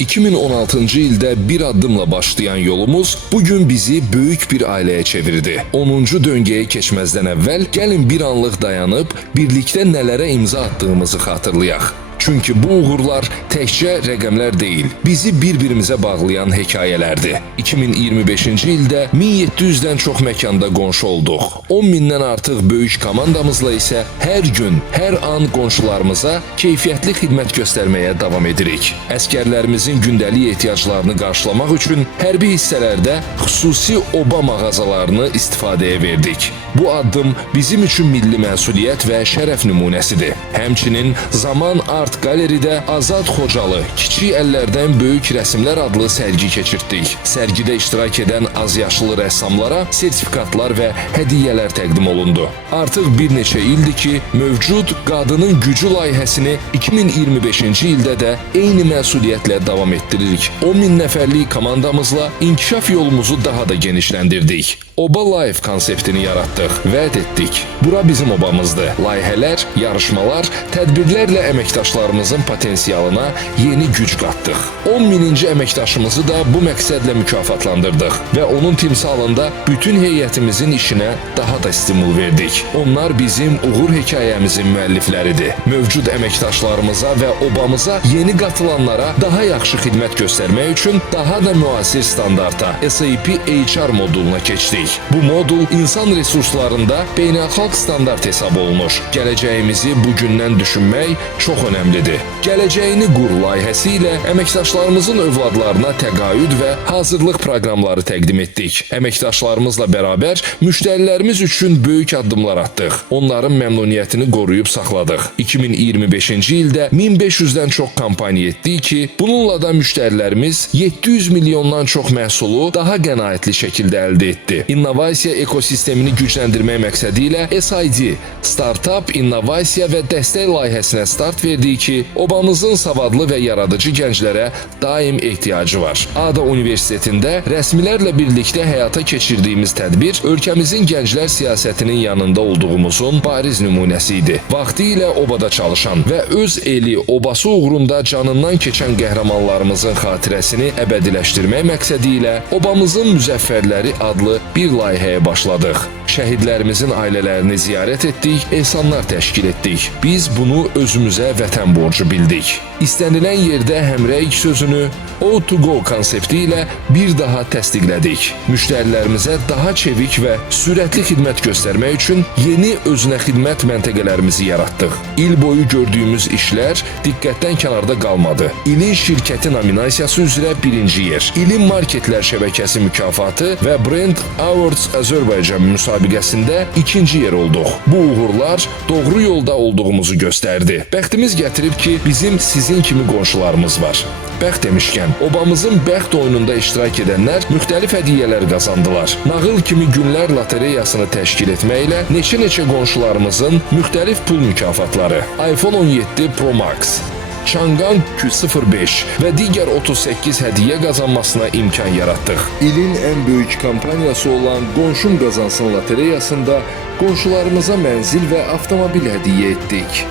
2016-cı ildə bir addımla başlayan yolumuz bugün bizi böyük bir ailəyə çevirdi. 10-cu döngəyə keçməzdən əvvəl gəlin bir anlıq dayanıb birlikdə nələrə imza attığımızı xatırlayaq. Çünki bu uğurlar təkcə rəqəmlər deyil, bizi bir-birimizə bağlayan hekayələrdir. 2025-ci ildə 1700-dən çox məkanda qonşu olduq. 10 mindən artıq böyük komandamızla isə hər gün, hər an qonşularımıza keyfiyyətli xidmət göstərməyə davam edirik. Əskərlərimizin gündəlik ehtiyaclarını qarşılamaq üçün hərbi hissələrdə xüsusi oba mağazalarını istifadəyə verdik. Bu addım bizim üçün milli məsuliyyət və şərəf nümunəsidir. Həmçinin Zaman Art Galeridə Azad Xocalı Kiçik əllərdən böyük rəsmlər adlı sərgi keçirtdik. Sərgidə iştirak edən azyaşlı rəssamlara sertifikatlar və hədiyyələr təqdim olundu. Artıq bir neçə ildir ki, mövcud Qadının Gücü layihəsini 2025-ci ildə də eyni məsuliyyətlə davam etdiririk. 10 min nəfərlik komandamızla inkişaf yolumuzu daha da genişləndirdik. Oba Life konseptini yaratdıq, vəd etdik. Bura bizim obamızdır. Layihələr, yarışmalar, tədbirlərlə əməkdaşlarımızın potensialına yeni güc qatdıq. 10 mininci əməkdaşımızı da bu məqsədlə mükafatlandırdıq və onun timsalında bütün heyətimizin işinə daha da stimul verdik. Onlar bizim uğur hekayəmizin müəllifləridir. Mövcud əməkdaşlarımıza və obamıza yeni qatılanlara daha yaxşı xidmət göstərmək üçün daha da müasir standarta SAP HR moduluna keçdik. Bu modul insan resurslarında beynəlxalq standart hesab olunur. Gələcəyimizi bugündən düşünmək çox önəmlidir. Gələcəyini qur layihəsi ilə əməkdaşlarımızın övladlarına təqaüd və hazırlıq proqramları təqdim etdik. Əməkdaşlarımızla bərabər müştərilərimiz üçün böyük addımlar atdıq. Onların məmnuniyyətini qoruyub saxladıq. 2025-ci ildə 1500-dən çox kampaniya etdik ki, bununla da müştərilərimiz 700 milyondan çox məhsulu daha qənaətli şəkildə əldə etdi. İnnovasiya ekosistemini gücləndirmək məqsədi ilə SID, Startup, İnnovasiya və Dəstək layihəsinə start verdik ki, obamızın savadlı və yaradıcı gənclərə daim ehtiyacı var. ADA Universitetində rəsmilərlə birlikdə həyata keçirdiyimiz tədbir ölkəmizin gənclər siyasətinin yanında olduğumuzun bariz nümunəsi idi. Vaxtilə obada çalışan və öz eli, obası uğrunda canından keçən qəhrəmanlarımızın xatirəsini əbədiləşdirmək məqsədi ilə obamızın müzəffərləri adlı bir layihəyə başladıq. Şəhidlərimizin ailələrini ziyarət etdik, ehsanlar təşkil etdik. Biz bunu özümüzə vətən borcu bildik. İstənilən yerdə həmrəyik sözünü O2Go konsepti ilə bir daha təsdiqlədik. Müştərilərimizə daha çevik və sürətli xidmət göstərmək üçün yeni özünə xidmət məntəqələrimizi yaratdıq. İl boyu gördüyümüz işlər diqqətdən kənarda qalmadı. İlin şirkəti nominasiyası üzrə birinci yer, İlin marketlər şəbəkəsi mükafatı və Brand Awards Azərbaycan müsabiqəsində ikinci yer olduq. Bu uğurlar doğru yolda olduğumuzu göstərdi. Bəxtimiz gətirib ki, bizim sizin kimi qonşularımız var. Bəxt demişkən, obamızın bəxt oyununda iştirak edənlər müxtəlif hədiyyələr qazandılar. Nağıl kimi günlər lotereyasını təşkil etməklə neçə qonşularımızın müxtəlif pul mükafatları, iPhone 17 Pro Max, Chang'an Q05 və digər 38 hədiyyə qazanmasına imkan yaratdıq. İlin ən böyük kampaniyası olan Qonşum Qazansın lotereyasında qonşularımıza mənzil və avtomobil hədiyyə etdik.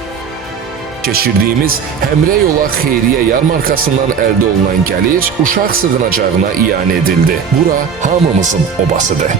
Keçirdiyimiz Həmrə Yola Xeyriyyə yarmarkasından əldə olunan gəlir uşaq sığınacağına ianə edildi. Bura hamımızın obasıdır.